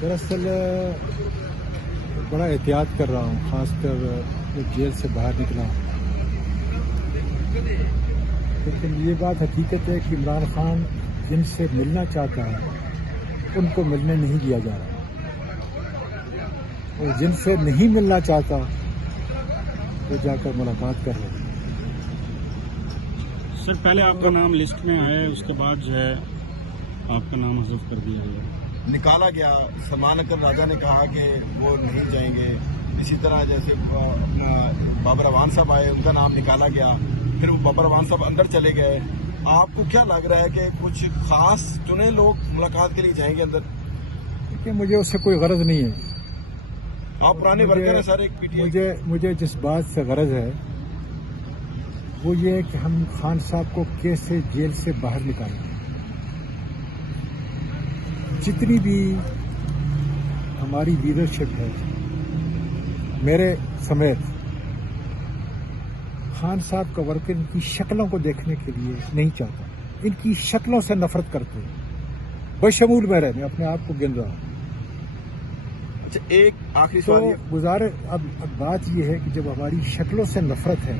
دراصل بڑا احتیاط کر رہا ہوں، خاص کر جب جیل سے باہر نکلا ہوں، لیکن یہ بات حقیقت ہے کہ عمران خان جن سے ملنا چاہتا ہے ان کو ملنے نہیں دیا جا رہا، اور جن سے نہیں ملنا چاہتا وہ جا کر ملاقات کر رہے ہیں۔ سر پہلے آپ کا نام لسٹ میں آیا ہے، اس کے بعد جو ہے آپ کا نام حذف کر دیا گیا، نکالا گیا۔ سلمان اکرم راجہ نے کہا کہ وہ نہیں جائیں گے، اسی طرح جیسے اپنا بابر اعوان صاحب آئے، ان کا نام نکالا گیا، پھر وہ بابر اعوان صاحب اندر چلے گئے۔ آپ کو کیا لگ رہا ہے کہ کچھ خاص چنے لوگ ملاقات کے لیے جائیں گے اندر؟ لیکن مجھے اس سے کوئی غرض نہیں ہے۔ آپ پرانے ورکر ہیں سر ایک پی ٹی آئی۔ مجھے جس بات سے غرض ہے وہ یہ ہے کہ ہم خان صاحب کو کیسے جیل سے باہر نکالیں۔ جتنی بھی ہماری لیڈرشپ ہے میرے سمیت، خان صاحب کا ورکر ان کی شکلوں کو دیکھنے کے لیے نہیں چاہتا، ان کی شکلوں سے نفرت کرتے ہیں، بشمول میں رہنے اپنے آپ کو گن رہا ہوں۔ اچھا ایک آخری تو سوال، گزارش اب بات یہ ہے کہ جب ہماری شکلوں سے نفرت ہے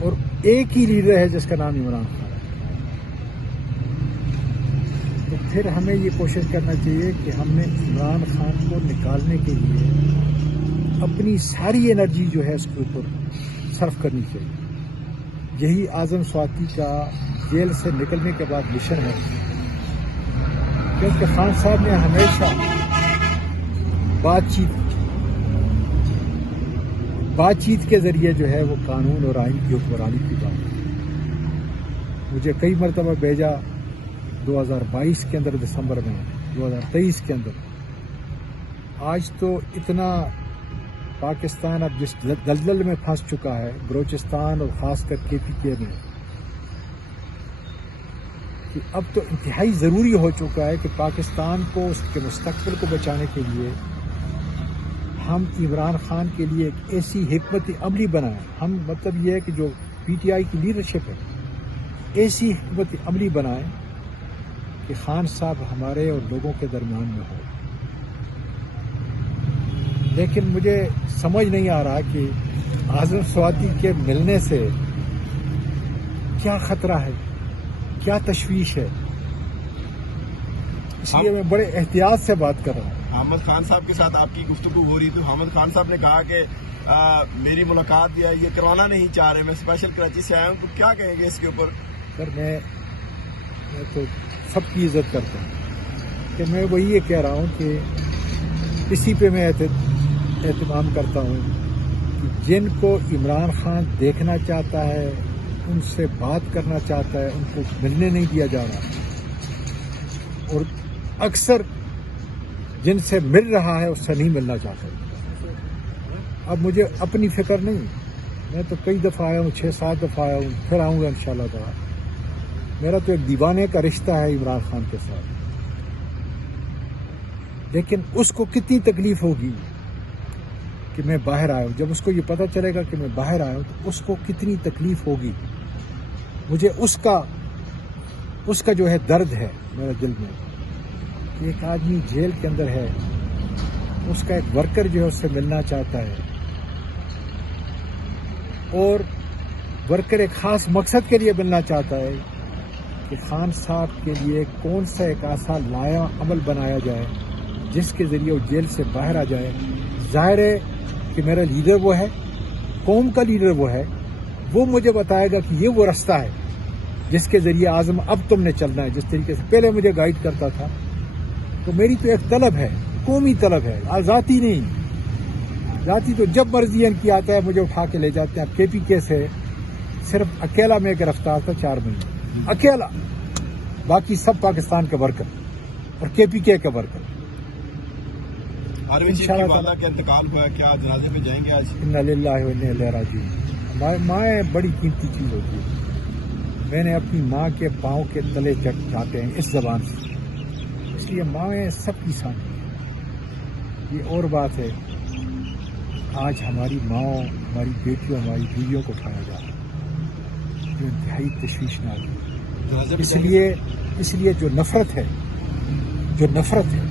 اور ایک ہی لیڈر ہے جس کا نام عمران خان ہے، تو پھر ہمیں یہ کوشش کرنا چاہیے کہ ہم نے عمران خان کو نکالنے کے لیے اپنی ساری انرجی جو ہے اس کے اوپر صرف کرنی چاہیے۔ یہی اعظم سواتی کا جیل سے نکلنے کے بعد مشن ہے، کیونکہ خان صاحب نے ہمیشہ بات چیت کے ذریعے جو ہے وہ قانون اور آئین کی حکمرانی کی بات ہے۔ مجھے کئی مرتبہ بھیجا 2022 کے اندر، دسمبر میں 2023 کے اندر۔ آج تو اتنا پاکستان اب جس دلدل میں پھنس چکا ہے، بلوچستان اور خاص کر کے پی کے میں، کہ اب تو انتہائی ضروری ہو چکا ہے کہ پاکستان کو اس کے مستقبل کو بچانے کے لیے ہم عمران خان کے لیے ایک ایسی حکمت عملی بنائیں۔ ہم مطلب یہ ہے کہ جو پی ٹی آئی کی لیڈرشپ ہے، ایسی حکمت عملی بنائیں کہ خان صاحب ہمارے اور لوگوں کے درمیان میں ہو۔ لیکن مجھے سمجھ نہیں آ رہا کہ اعظم سواتی کے ملنے سے کیا خطرہ ہے، کیا تشویش ہے، اس لیے میں بڑے احتیاط سے بات کر رہا ہوں۔ حامد خان صاحب کے ساتھ آپ کی گفتگو ہو رہی تو حامد خان صاحب نے کہا کہ میری ملاقات یہ کروانا نہیں چاہ رہے، میں اسپیشل کراچی سے آیا ہوں، تو کیا کہیں گے اس کے اوپر؟ سر میں تو سب کی عزت کرتا ہوں، کہ میں وہی یہ کہہ رہا ہوں کہ اسی پہ میں اہتمام کرتا ہوں کہ جن کو عمران خان دیکھنا چاہتا ہے، ان سے بات کرنا چاہتا ہے، ان کو ملنے نہیں دیا جا رہا، اور اکثر جن سے مل رہا ہے اس سے نہیں ملنا چاہتا۔ اب مجھے اپنی فکر نہیں، میں تو کئی دفعہ آیا ہوں، 6-7 دفعہ آیا ہوں، پھر آؤں گا انشاءاللہ تعالی۔ میرا تو ایک دیوانے کا رشتہ ہے عمران خان کے ساتھ، لیکن اس کو کتنی تکلیف ہوگی کہ میں باہر آیا ہوں۔ جب اس کو یہ پتہ چلے گا کہ میں باہر آیا ہوں تو اس کو کتنی تکلیف ہوگی۔ مجھے اس کا جو ہے درد ہے میرے دل میں، کہ ایک آدمی جیل کے اندر ہے، اس کا ایک ورکر جو ہے اس سے ملنا چاہتا ہے، اور ورکر ایک خاص مقصد کے لیے ملنا چاہتا ہے کہ خان صاحب کے لیے کون سا ایک ایسا لایا عمل بنایا جائے جس کے ذریعے وہ جیل سے باہر آ جائے۔ ظاہر ہے کہ میرا لیڈر وہ ہے، قوم کا لیڈر وہ ہے، وہ مجھے بتائے گا کہ یہ وہ رستہ ہے جس کے ذریعے اعظم اب تم نے چلنا ہے، جس طریقے سے پہلے مجھے گائیڈ کرتا تھا۔ تو میری تو ایک طلب ہے، قومی طلب ہے، ذاتی نہیں۔ ذاتی تو جب مرضی ان کی آتا ہے مجھے اٹھا کے لے جاتے ہیں۔ کے پی کے سے صرف اکیلا میں گرفتار تھا 4 مہینے، اکیلا، باقی سب پاکستان کے ورکر اور کے پی کے ورکر۔ آرمی چیف کی والدہ کا انتقال ہوا، کیا جنازے پہ جائیں گے آج؟ انا للہ و انا الیہ راجعون۔ مائیں بڑی قیمتی چیز ہوتی ہے، میں نے اپنی ماں کے پاؤں کے تلے جاتے ہیں اس زبان سے، اس لیے مائیں سب کی ساتھ ہیں۔ یہ اور بات ہے، آج ہماری ماؤں، ہماری بیٹیوں، ہماری بیویوں کو اٹھایا جا رہا ہے، جو انتہائی تشویشناک ہے۔ اس لیے جو نفرت ہے جو نفرت ہے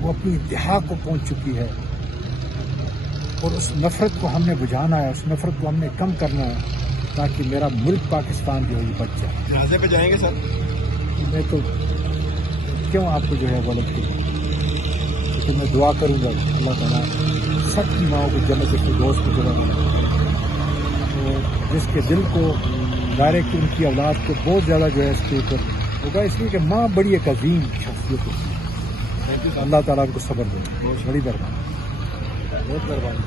وہ اپنی انتہا کو پہنچ چکی ہے، اور اس نفرت کو ہم نے بجھانا ہے، اس نفرت کو ہم نے کم کرنا ہے، تاکہ میرا ملک پاکستان جو ہے یہ بچ جائے۔ جنازے پہ جائیں گے سر؟ میں تو کیوں آپ کو جو ہے غلط کروں، لیکن میں دعا کروں گا اللہ تعالیٰ سب کی ماؤں کو جنت اپنے دوست کو جگہ دے، جس کے دل کو ڈائریکٹ ان کی اولاد کو بہت زیادہ جو ہے اس کے اوپر ہوگا، اس لیے کہ ماں بڑی ایک عظیم شخصیت ہوتی ہے۔ اللہ تعالیٰ ان کو صبر دے، بڑی مہربانی، بہت مہربانی۔